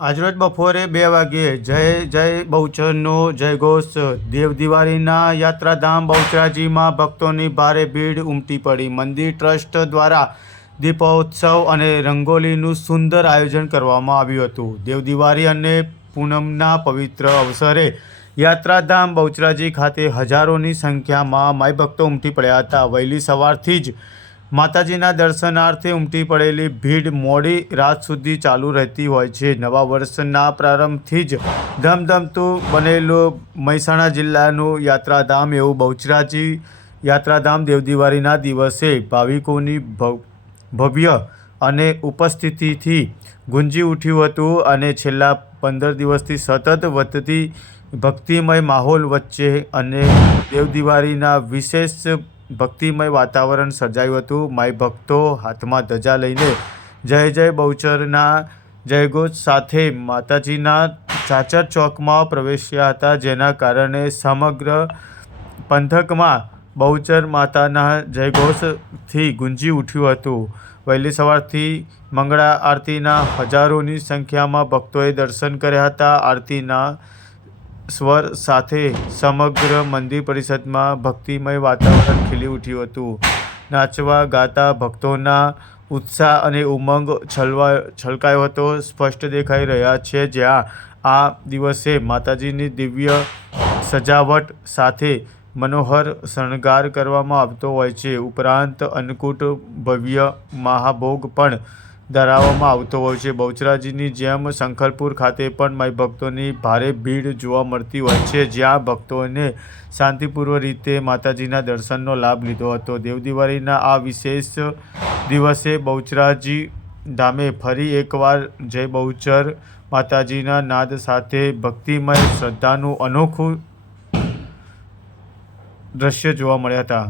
આજરોજ બપોરે 2 વાગ્યે જય જય બહુચરનો જયઘોષ દેવ દિવાળીના યાત્રાધામ બહુચરાજીમાં ભક્તોની ભારે ભીડ ઉમટી પડી। મંદિર ટ્રસ્ટ દ્વારા દીપોત્સવ અને રંગોલીનું સુંદર આયોજન કરવામાં આવ્યું હતું। દેવ દિવાળી અને પૂનમના પવિત્ર અવસરે યાત્રાધામ બહુચરાજી ખાતે હજારોની સંખ્યામાં માઈ ભક્તો ઉમટી પડ્યા હતા। વહેલી સવારથી જ માતાજીના દર્શનાર્થે ઉમટી પડેલી ભીડ મોડી રાત સુધી ચાલુ રહેતી હોય છે। નવા વર્ષના પ્રારંભથી જ ધમધમતું બનેલું મહેસાણા જિલ્લાનું યાત્રાધામ એવું બહુચરાજી યાત્રાધામ દેવ દિવાળીના દિવસે ભાવિકોની ભવ્ય અને ઉપસ્થિતિથી ગુંજી ઉઠ્યું હતું અને છેલ્લા 15 દિવસથી સતત વધતી ભક્તિમય માહોલ વચ્ચે અને દેવ દિવાળીના વિશેષ ભક્તિમય વાતાવરણ સર્જાયું હતું। માઈ ભક્તો હાથમાં ધજા લઈને જય જય બહુચરના જયઘોષ સાથે માતાજીના ચાચર ચોકમાં પ્રવેશ્યા હતા, જેના કારણે સમગ્ર પંથકમાં બહુચર માતાના જયઘોષથી ગુંજી ઉઠ્યું હતું। વહેલી સવારથી મંગળા આરતીના હજારોની સંખ્યામાં ભક્તોએ દર્શન કર્યા હતા। આરતીના સ્વર સાથે સમગ્ર મંદિર પરિસરમાં ભક્તિમય વાતાવરણ ખીલી ઉઠ્યું હતું। નાચવા ગાતા ભક્તોના ઉત્સાહ અને ઉમંગ છલકાયો હતો સ્પષ્ટ દેખાઈ રહ્યા છે। જ્યાં આ દિવસે માતાજીની દિવ્ય સજાવટ સાથે મનોહર શણગાર કરવામાં આવતો હોય છે। ઉપરાંત અન્નકૂટ ભવ્ય મહાભોગ પણ ધરાવવામાં આવતો હોય છે। બહુચરાજીની જેમ શંખલપુર ખાતે પણ માઈ ભક્તોની ભારે ભીડ જોવા મળતી હોય છે, જ્યાં ભક્તોને શાંતિપૂર્ણ રીતે માતાજીના દર્શનનો લાભ લીધો હતો। દેવ દિવાળીના આ વિશેષ દિવસે બહુચરાજી ધામે ફરી એકવાર જય બહુચર માતાજીના નાદ સાથે ભક્તિમય શ્રદ્ધાનું અનોખું દ્રશ્ય જોવા મળ્યા હતા।